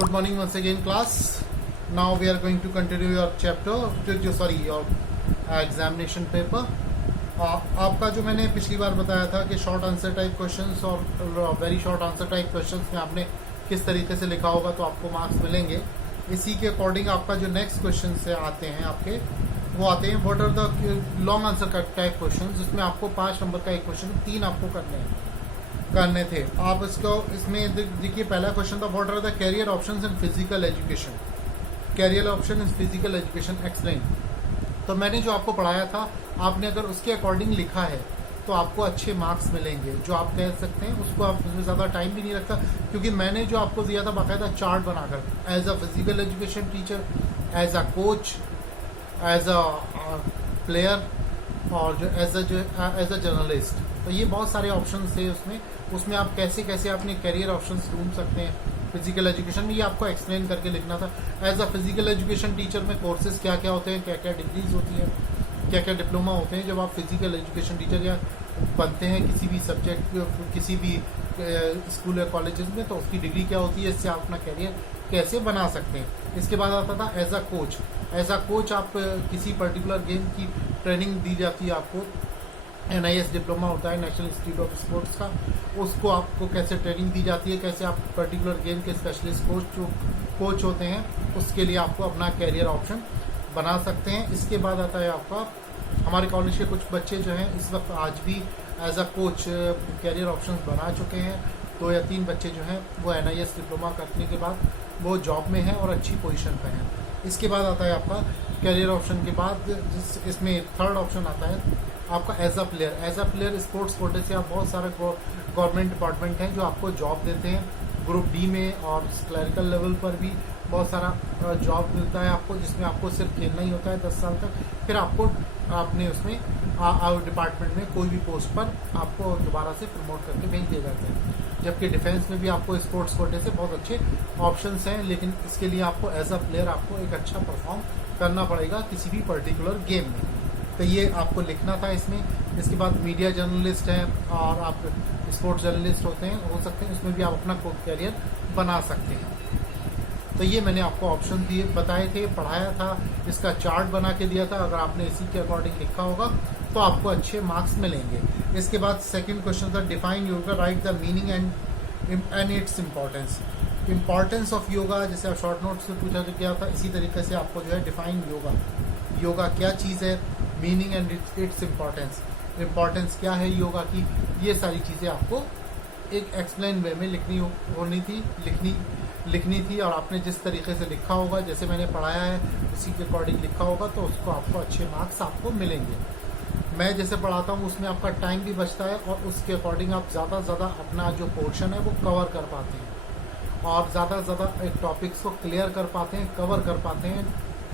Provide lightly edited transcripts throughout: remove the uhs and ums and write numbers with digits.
Good morning once again, class. Now we are going to continue your chapter, your examination paper. आपका जो मैंने पिछली बार बताया था कि शॉर्ट आंसर टाइप क्वेश्चंस और very short answer type questions में आपने किस तरीके से लिखा होगा तो आपको मार्क्स मिलेंगे. इसी के अकॉर्डिंग आपका जो नेक्स्ट क्वेश्चन से आते हैं आपके वो आते हैं what are the long answer type question, जिसमें आपको 5 नंबर का एक क्वेश्चन 3 आपको करने थे. आप इसको इसमें देखिए, पहला क्वेश्चन था what are the career options in physical education. Career option in physical education explain. तो मैंने जो आपको पढ़ाया था, आपने अगर उसके अकॉर्डिंग लिखा है तो आपको अच्छे मार्क्स मिलेंगे. जो आप कह सकते हैं उसको आप उसमें ज़्यादा टाइम भी नहीं रखता, क्योंकि मैंने जो आपको दिया था बाकायदा चार्ट बनाकर, as a physical education teacher, as a coach, as a player और जो एज अ जर्नलिस्ट. तो ये बहुत सारे ऑप्शन थे उसमें आप कैसे कैसे अपने करियर ऑप्शंस ढूंढ सकते हैं फिजिकल एजुकेशन में, ये आपको एक्सप्लेन करके लिखना था. As a physical education teacher में कोर्सेज क्या क्या होते हैं, क्या क्या डिग्रीज होती हैं, क्या क्या डिप्लोमा होते हैं. जब आप फिजिकल एजुकेशन टीचर या बनते हैं किसी भी सब्जेक्ट, किसी भी स्कूल या कॉलेजेस में, तो उसकी डिग्री क्या होती है, इससे आप अपना करियर कैसे बना सकते हैं. इसके बाद आता था as a coach. As a coach आप किसी पर्टिकुलर गेम की ट्रेनिंग दी जाती है आपको. NIS डिप्लोमा होता है, नेशनल इंस्टीट्यूट ऑफ स्पोर्ट्स का. उसको आपको कैसे ट्रेनिंग दी जाती है, कैसे आप पर्टिकुलर गेम के स्पेशलिस्ट कोच होते हैं, उसके लिए आपको अपना कैरियर ऑप्शन बना सकते हैं. इसके बाद आता है आपका, हमारे कॉलेज के कुछ बच्चे जो हैं इस वक्त आज भी as a coach career option बना चुके हैं. 2 या 3 बच्चे जो हैं वो NIS डिप्लोमा करने के बाद वो जॉब में हैं और अच्छी पोजीशन पर हैं. इसके बाद आता है आपका कैरियर ऑप्शन के बाद इसमें थर्ड ऑप्शन आता है आपका as a player. As a player sports कोटे से आप बहुत सारे गवर्नमेंट डिपार्टमेंट हैं जो आपको जॉब देते हैं. ग्रुप डी में और क्लरिकल लेवल पर भी बहुत सारा जॉब मिलता है आपको, जिसमें आपको सिर्फ खेलना ही होता है 10 साल तक. फिर आपको आपने उसमें डिपार्टमेंट में कोई भी पोस्ट पर आपको दोबारा से प्रमोट करके भेज दिए जाते हैं. जबकि डिफेंस में भी आपको स्पोर्ट्स कोटे से बहुत अच्छे ऑप्शंस हैं, लेकिन इसके लिए आपको एज अ प्लेयर आपको एक अच्छा परफॉर्म करना पड़ेगा किसी भी पर्टिकुलर गेम में. तो ये आपको लिखना था इसमें. इसके बाद मीडिया जर्नलिस्ट हैं और आप स्पोर्ट्स जर्नलिस्ट हो सकते हैं, उसमें भी आप अपना कैरियर बना सकते हैं. तो ये मैंने आपको ऑप्शन बताए थे, पढ़ाया था, इसका चार्ट बना के दिया था. अगर आपने इसी के अकॉर्डिंग लिखा होगा तो आपको अच्छे मार्क्स मिलेंगे. इसके बाद सेकंड क्वेश्चन था define yoga, right the meaning and its importance. Importance of yoga, जैसे आप शॉर्ट नोट से पूछा गया था, इसी तरीके से आपको जो है डिफाइन योगा क्या चीज़ है, meaning and its importance, importance क्या है योगा की, ये सारी चीज़ें आपको एक एक्सप्लेन वे में लिखनी थी. और आपने जिस तरीके से लिखा होगा, जैसे मैंने पढ़ाया है उसी के अकॉर्डिंग लिखा होगा, तो उसको आपको अच्छे मार्क्स आपको मिलेंगे. मैं जैसे पढ़ाता हूँ उसमें आपका टाइम भी बचता है और उसके अकॉर्डिंग आप ज़्यादा से ज़्यादा अपना जो पोर्शन है वो कवर कर पाते हैं और ज़्यादा से ज़्यादा एक टॉपिक्स को क्लियर कर पाते हैं, कवर कर पाते हैं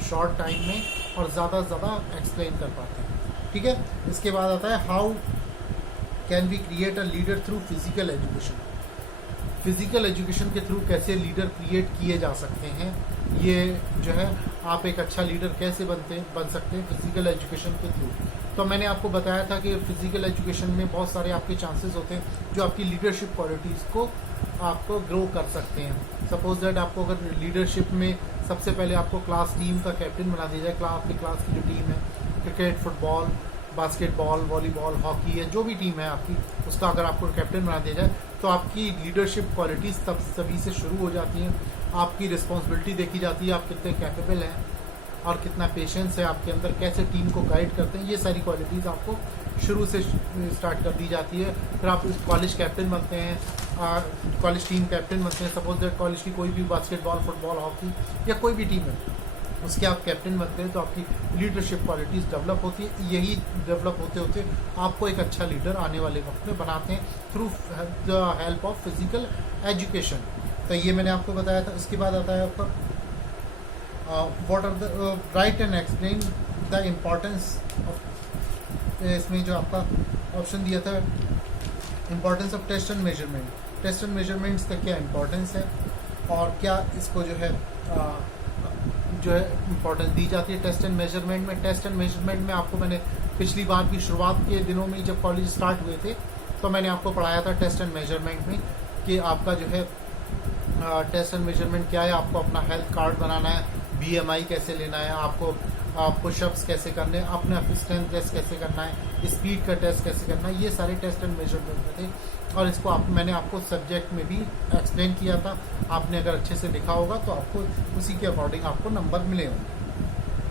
शॉर्ट टाइम में, और ज़्यादा से ज़्यादा एक्सप्लेन कर पाते हैं. ठीक है. इसके बाद आता है how can we create a leader through physical education. Physical education के थ्रू कैसे लीडर क्रिएट किए जा सकते हैं, ये जो है आप एक अच्छा लीडर कैसे बन सकते हैं फिजिकल एजुकेशन के थ्रू. तो मैंने आपको बताया था कि फिजिकल एजुकेशन में बहुत सारे आपके चांसेस होते हैं जो आपकी लीडरशिप क्वालिटीज़ को आपको ग्रो कर सकते हैं. सपोज दैट आपको अगर लीडरशिप में सबसे पहले आपको क्लास टीम का कैप्टन बना दिया जाए, आपकी क्लास की जो टीम है, cricket, football, basketball, volleyball, hockey है, जो भी टीम है आपकी, उसका अगर आपको कैप्टन बना दिया जाए तो आपकी लीडरशिप क्वालिटीज़ तभी से शुरू हो जाती हैं. आपकी रिस्पॉन्सिबिलिटी देखी जाती है, आप कितने कैपेबल हैं और कितना पेशेंस है आपके अंदर, कैसे टीम को गाइड करते हैं, ये सारी क्वालिटीज़ आपको शुरू से स्टार्ट कर दी जाती है. फिर आप कॉलेज कैप्टन बनते हैं, कॉलेज टीम कैप्टन बनते हैं. सपोज दैट कॉलेज की कोई भी बास्केटबॉल, फुटबॉल, हॉकी या कोई भी टीम है, उसके आप कैप्टन बनते हैं, तो आपकी लीडरशिप क्वालिटीज़ डेवलप होती है. यही डेवलप होते होते आपको एक अच्छा लीडर आने वाले वक्त में बनाते हैं through the help of physical education. तो ये मैंने आपको बताया था. इसके बाद आता है आपका what are the right and explain the importance of. इसमें जो आपका ऑप्शन दिया था importance of test and measurement. Test and measurements का क्या इम्पोर्टेंस है और क्या इसको जो है इम्पोर्टेंस दी जाती है टेस्ट एंड मेजरमेंट में. टेस्ट एंड मेजरमेंट में आपको मैंने पिछली बार की शुरुआत के दिनों में जब कॉलेज स्टार्ट हुए थे तो मैंने आपको पढ़ाया था टेस्ट एंड मेजरमेंट में कि आपका जो है टेस्ट एंड मेजरमेंट क्या है, आपको अपना हेल्थ कार्ड बनाना है, BMI कैसे लेना है, आपको पुशअप्स कैसे करने हैं, अपने स्ट्रेंथ टेस्ट कैसे करना है, स्पीड का टेस्ट कैसे करना है, ये सारे टेस्ट एंड मेजरमेंट थे। और इसको मैंने आपको सब्जेक्ट में भी एक्सप्लेन किया था। आपने अगर अच्छे से लिखा होगा तो आपको उसी के अकॉर्डिंग आपको नंबर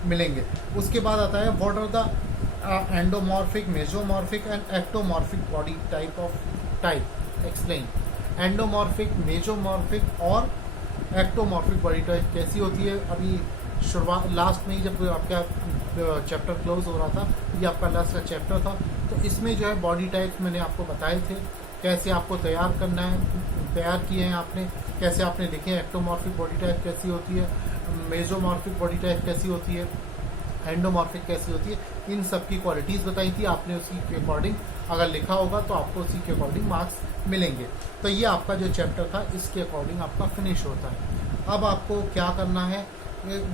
मिलेंगे। उसके बाद आता है what are the endomorphic, mesomorphic and ectomorphic body type explain. Endomorphic, mesomorphic और एक्टोमॉर्फिक बॉडी टाइप कैसी होती है। अभी शुरुआत लास्ट में ही जब आपका चैप्टर क्लोज हो रहा था, ये आपका लास्ट का चैप्टर था, तो इसमें जो है बॉडी टाइप्स मैंने आपको बताए थे, कैसे आपको तैयार करना है, तैयार किए हैं आपने, कैसे आपने लिखे हैं। एक्टोमॉर्फिक बॉडी टाइप कैसी होती है, मेसोमॉर्फिक बॉडी टाइप कैसी होती है, एंडोमॉर्फिक कैसी होती है, इन सब की क्वालिटीज बताई थी आपने। उसी के अकॉर्डिंग अगर लिखा होगा तो आपको उसी के अकॉर्डिंग मार्क्स मिलेंगे। तो ये आपका जो चैप्टर था इसके अकॉर्डिंग आपका फिनिश होता है। अब आपको क्या करना है,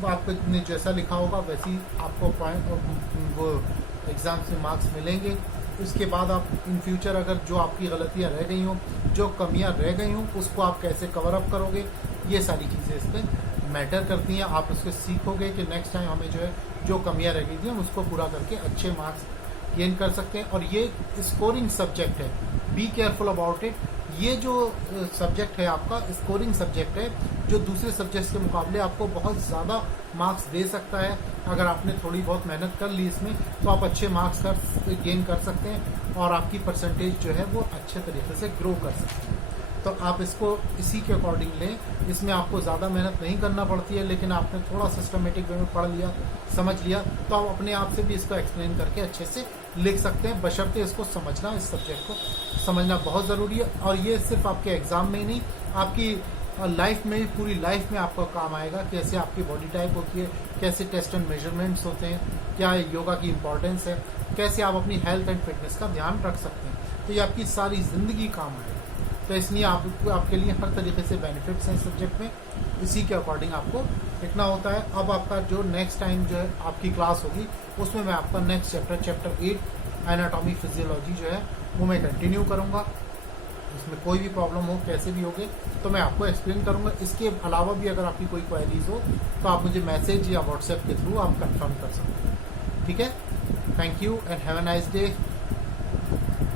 आपको जैसा लिखा होगा वैसे ही आपको पॉइंट वो एग्जाम से मार्क्स मिलेंगे। उसके बाद आप इन फ्यूचर अगर जो आपकी गलतियां रह गई हों, जो कमियां रह गई हों, उसको आप कैसे कवर अप करोगे, ये सारी चीज़ें इस पर मैटर करती हैं। आप उसको सीखोगे कि नेक्स्ट टाइम हमें जो है जो कमियां रह गई थी हम उसको पूरा करके अच्छे मार्क्स गेन कर सकते हैं। और ये स्कोरिंग सब्जेक्ट है, बी केयरफुल अबाउट इट। ये जो सब्जेक्ट है आपका स्कोरिंग सब्जेक्ट है, जो दूसरे सब्जेक्ट्स के मुकाबले आपको बहुत ज़्यादा मार्क्स दे सकता है। अगर आपने थोड़ी बहुत मेहनत कर ली इसमें तो आप अच्छे मार्क्स गेन कर सकते हैं और आपकी परसेंटेज जो है वो अच्छे तरीके से ग्रो कर सकते हैं। तो आप इसको इसी के अकॉर्डिंग लें। इसमें आपको ज़्यादा मेहनत नहीं करना पड़ती है, लेकिन आपने थोड़ा सिस्टमेटिक वे में पढ़ लिया, समझ लिया, तो आप अपने आप से भी इसको एक्सप्लेन करके अच्छे से लिख सकते हैं, बशर्ते इसको समझना, इस सब्जेक्ट को समझना बहुत ज़रूरी है। और ये सिर्फ आपके एग्ज़ाम में ही नहीं, आपकी लाइफ में, पूरी लाइफ में आपको काम आएगा। कैसे आपकी बॉडी टाइप होती है, कैसे टेस्ट एंड मेजरमेंट्स होते हैं, क्या योगा की इंपॉर्टेंस है, कैसे आप अपनी हेल्थ एंड फिटनेस का ध्यान रख सकते हैं। तो ये आपकी सारी ज़िंदगी काम आएगा। तो इसलिए आपके लिए हर तरीके से बेनिफिट्स हैं इस सब्जेक्ट में, इसी के अकॉर्डिंग आपको लिखना होता है। अब आपका जो नेक्स्ट टाइम जो है आपकी क्लास होगी उसमें मैं आपका नेक्स्ट चैप्टर 8 एनाटॉमी फिजियोलॉजी जो है वो मैं कंटिन्यू करूँगा। इसमें कोई भी प्रॉब्लम हो, कैसे भी होगे, तो मैं आपको एक्सप्लेन करूँगा। इसके अलावा भी अगर आपकी कोई क्वेरीज हो तो आप मुझे मैसेज या व्हाट्सएप के थ्रू आप कंफर्म कर सकते हैं। ठीक है, thank you and have a nice day.